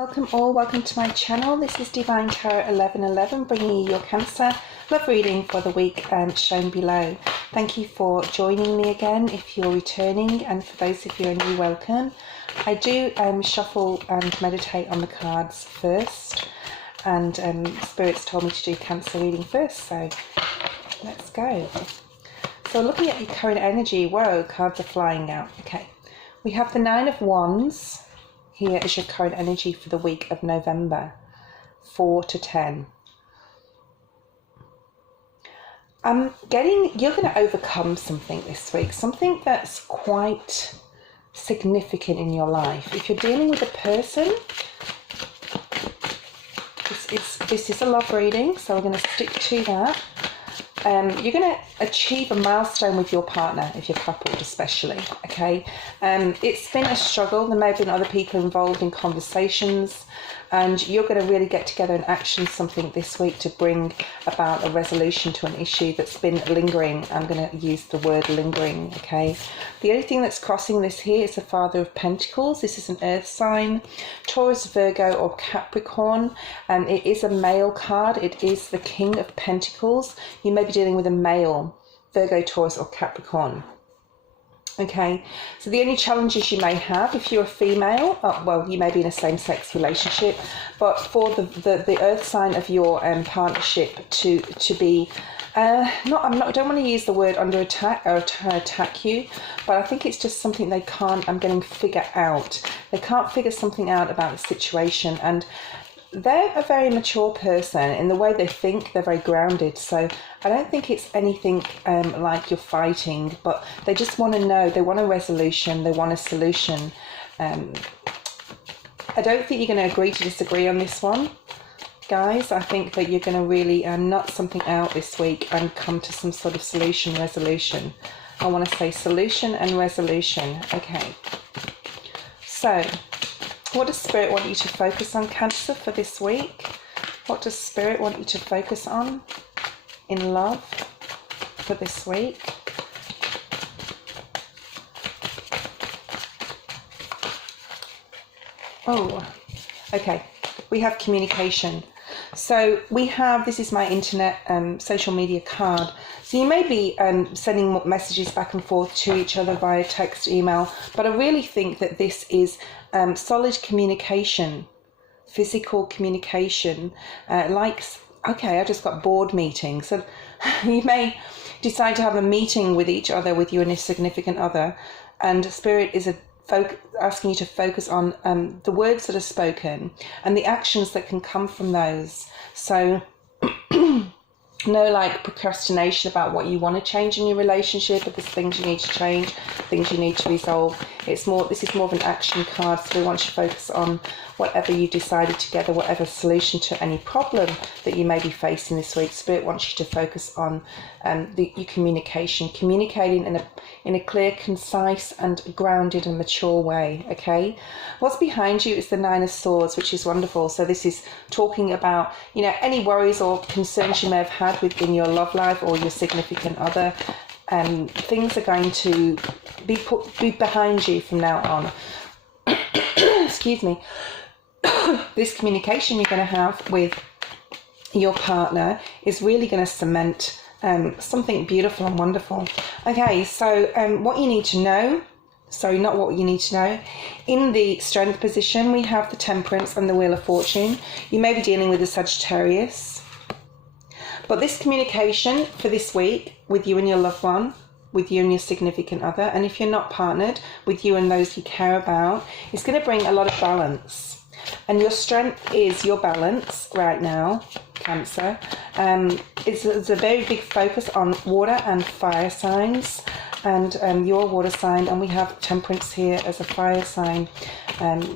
Welcome all, welcome to my channel. This is Divine Tarot 1111, bringing you your Cancer love reading for the week shown below. Thank you for joining me again if you're returning, and for those of you who are new, welcome. I do shuffle and meditate on the cards first, and Spirit's told me to do Cancer reading first, so let's go. So looking at your current energy, whoa, cards are flying out. Okay, we have the Nine of Wands. Here is your current energy for the week of November, 4 to 10. You're going to overcome something this week, something that's quite significant in your life. If you're dealing with a person, this is a love reading, so we're going to stick to that. You're going to achieve a milestone with your partner, if you're coupled especially, okay? It's been a struggle. There may have been other people involved in conversations, and you're going to really get together and action something this week to bring about a resolution to an issue that's been lingering. I'm going to use the word lingering, okay? The only thing that's crossing this here is the Father of Pentacles. This is an earth sign, Taurus, Virgo or Capricorn. It is a male card. It is the King of Pentacles. You may be dealing with a male, Virgo, Taurus or Capricorn. Okay, so the only challenges you may have if you're a female, well, you may be in a same-sex relationship, but for the earth sign of your partnership to be I don't want to use the word under attack or to attack you, but I think it's just something they can't, I'm getting, figure out. They can't figure something out about the situation, and they're a very mature person in the way they think. They're very grounded, so I don't think it's anything like you're fighting, but they just want to know, they want a resolution, they want a solution. I don't think you're going to agree to disagree on this one, guys. I think that you're going to really nut something out this week and come to some sort of solution, resolution. I want to say solution and resolution. Okay, so what does Spirit want you to focus on, Cancer, for this week? What does Spirit want you to focus on in love for this week? Oh, okay. We have communication. So we have, this is my internet social media card. So you may be sending messages back and forth to each other via text, email, but I really think that this is solid communication, physical communication. Okay, I just got board meetings. So you may decide to have a meeting with each other, with you and a significant other, and Spirit is asking you to focus on the words that are spoken and the actions that can come from those. So no like procrastination about what you want to change in your relationship, if there's things you need to change, things you need to resolve. It's more, this is more of an action card, so we want you to focus on whatever you decided together, whatever solution to any problem that you may be facing this week. Spirit wants you to focus on your communicating in a clear, concise and grounded and mature way. Okay, what's behind you is the Nine of Swords, which is wonderful. So this is talking about, you know, any worries or concerns you may have had within your love life or your significant other. Things are going to be behind you from now on. Excuse me. This communication you're going to have with your partner is really going to cement something beautiful and wonderful. Okay, so what you need to know, sorry, not what you need to know. In the Strength position, we have the Temperance and the Wheel of Fortune. You may be dealing with a Sagittarius. But this communication for this week with you and your loved one, with you and your significant other, and if you're not partnered, with you and those you care about, is going to bring a lot of balance. And your strength is your balance right now, Cancer. It's a very big focus on water and fire signs, and you're a water sign, and we have Temperance here as a fire sign,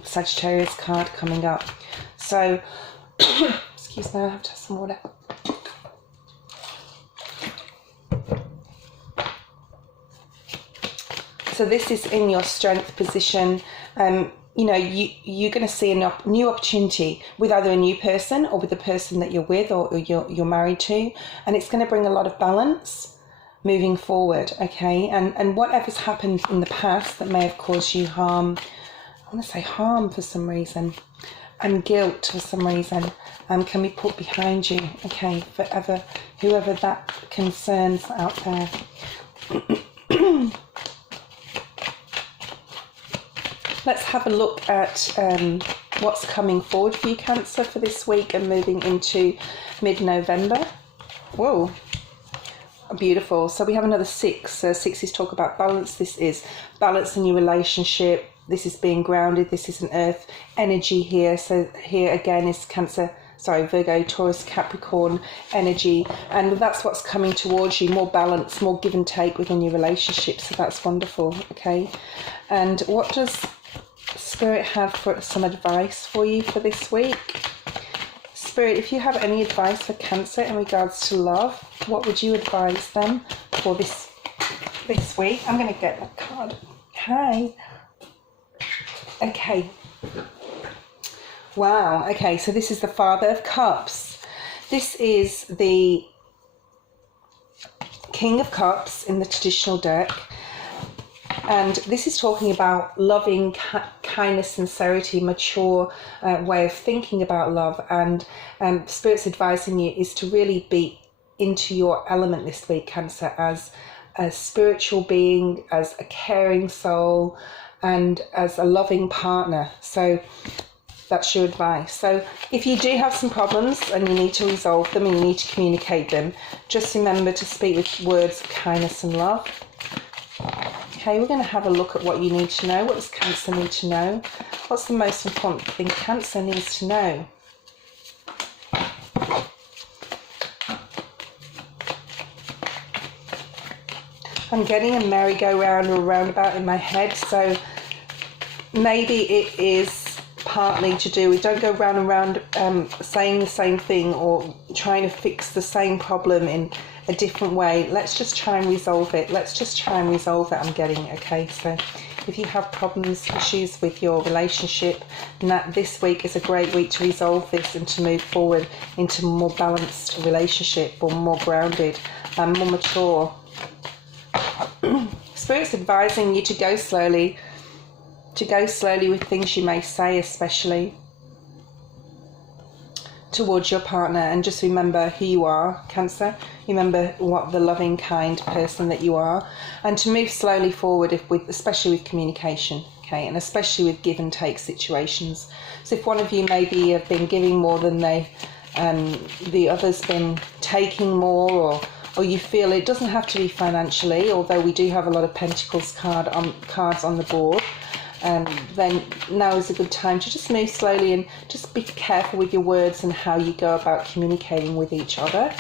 Sagittarius card coming up. So, excuse me, I have to have some water. So this is in your strength position. You know, you're going to see a new opportunity with either a new person or with the person that you're with or you're married to, and it's going to bring a lot of balance moving forward. Okay, and whatever's happened in the past that may have caused you harm, I want to say harm for some reason, and guilt for some reason can be put behind you, okay, forever, whoever that concerns out there. Let's have a look at what's coming forward for you, Cancer, for this week and moving into mid-November. Whoa, beautiful. So we have another 6. Sixes talk about balance. This is balance in your relationship. This is being grounded. This is an earth energy here. So here again is Virgo, Taurus, Capricorn energy. And that's what's coming towards you. More balance, more give and take within your relationship. So that's wonderful, okay? And what does Spirit have for some advice for you for this week? Spirit, if you have any advice for Cancer in regards to love, what would you advise them for this week? I'm going to get that card. Hi. Okay. Wow. Okay, so this is the Father of Cups. This is the King of Cups in the traditional deck. And this is talking about loving, kindness, sincerity, mature way of thinking about love. And Spirit's advising you is to really be into your element this week, Cancer, as a spiritual being, as a caring soul, and as a loving partner. So that's your advice. So if you do have some problems and you need to resolve them and you need to communicate them, just remember to speak with words of kindness and love. Okay, we're going to have a look at what you need to know. What does Cancer need to know? What's the most important thing Cancer needs to know? I'm getting a merry-go-round or roundabout in my head, so maybe it is partly to do with don't go round and round saying the same thing or trying to fix the same problem in a different way. Let's just try and resolve it. I'm getting, okay? So if you have problems, issues with your relationship, this week is a great week to resolve this and to move forward into a more balanced relationship, or more grounded and more mature. Spirit's advising you to go slowly with things you may say, especially towards your partner, and just remember who you are, Cancer. Remember what the loving, kind person that you are, and to move slowly forward, especially with communication, okay, and especially with give and take situations. So if one of you maybe have been giving more than the other's been taking more, or you feel it doesn't have to be financially, although we do have a lot of Pentacles cards on the board, then now is a good time to just move slowly and just be careful with your words and how you go about communicating with each other.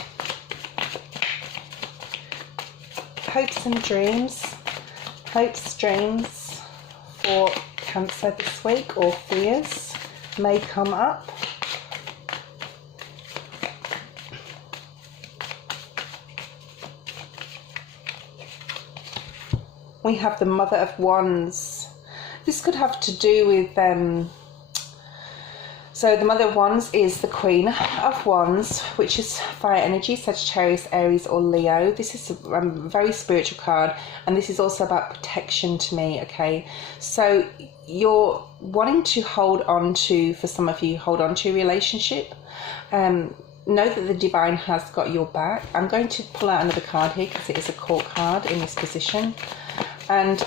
Hopes and dreams for Cancer this week, or fears may come up. We have the Mother of Wands. This could have to do with, so the Mother of Wands is the Queen of Wands, which is fire energy, Sagittarius, Aries or Leo. This is a very spiritual card, and this is also about protection to me, okay? So you're wanting to for some of you, hold on to your relationship. Know that the Divine has got your back. I'm going to pull out another card here because it is a Court card in this position. And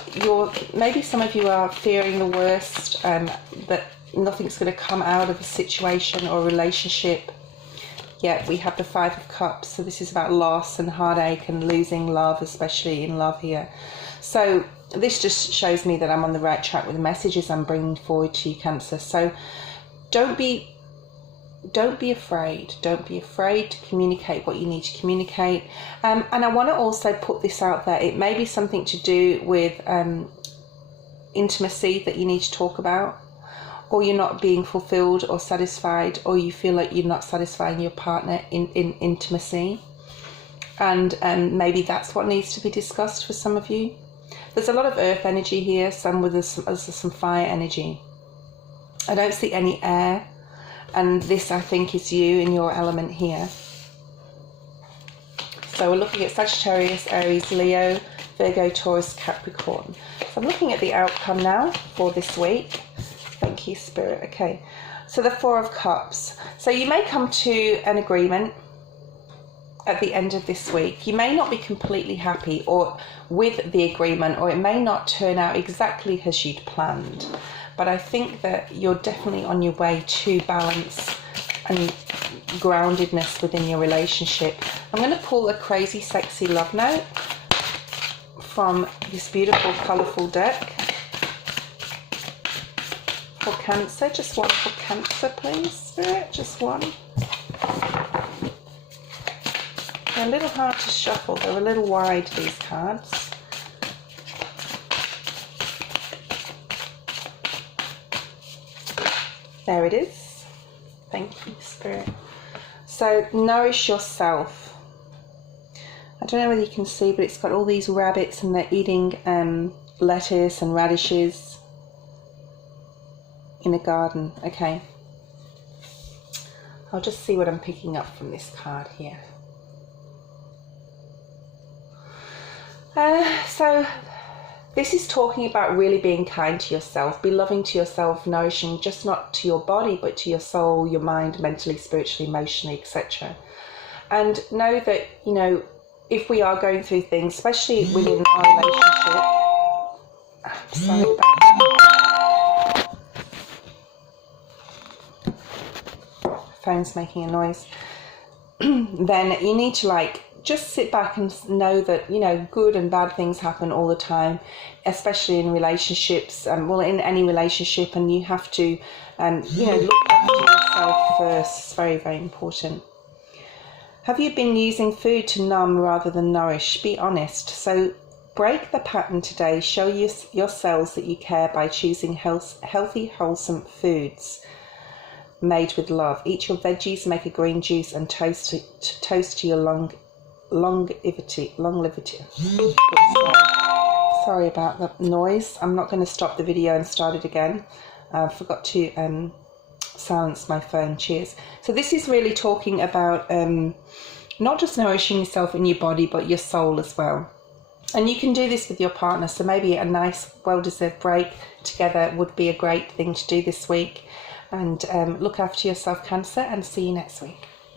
maybe some of you are fearing the worst, that nothing's going to come out of a situation or relationship. Yet we have the Five of Cups, so this is about loss and heartache and losing love, especially in love here. So this just shows me that I'm on the right track with the messages I'm bringing forward to you, Cancer. So don't be afraid. Don't be afraid to communicate what you need to communicate. And I want to also put this out there. It may be something to do with intimacy that you need to talk about, or you're not being fulfilled or satisfied, or you feel like you're not satisfying your partner in intimacy. And maybe that's what needs to be discussed for some of you. There's a lot of earth energy here, some with some fire energy. I don't see any air. And this, I think, is you in your element here. So we're looking at Sagittarius, Aries, Leo, Virgo, Taurus, Capricorn. So I'm looking at the outcome now for this week. Thank you, Spirit. Okay. So the Four of Cups. So you may come to an agreement at the end of this week. You may not be completely happy or with the agreement, or it may not turn out exactly as you'd planned. But I think that you're definitely on your way to balance and groundedness within your relationship. I'm going to pull a crazy sexy love note from this beautiful colourful deck for Cancer. Just one for Cancer, please, Spirit. Just one. They're a little hard to shuffle. They're a little wide, these cards. There it is. Thank you, Spirit. So, nourish yourself. I don't know whether you can see, but it's got all these rabbits and they're eating lettuce and radishes in a garden. Okay. I'll just see what I'm picking up from this card here. So this is talking about really being kind to yourself, be loving to yourself, nourishing just not to your body, but to your soul, your mind, mentally, spiritually, emotionally, etc. And know that, you know, if we are going through things, especially within our relationship, I'm sorry about that. Phone's making a noise. Then you need to just sit back and know that, you know, good and bad things happen all the time, especially in relationships, well, in any relationship, and you have to, you know, look after yourself first. It's very, very important. Have you been using food to numb rather than nourish? Be honest. So break the pattern today. Show yourselves that you care by choosing healthy, wholesome foods made with love. Eat your veggies, make a green juice, and toast to your longevity. Sorry about the noise. I'm not going to stop the video and start it again. I forgot to silence my phone. Cheers. So this is really talking about not just nourishing yourself in your body, but your soul as well. And you can do this with your partner. So maybe a nice, well-deserved break together would be a great thing to do this week. And look after yourself, Cancer, and see you next week.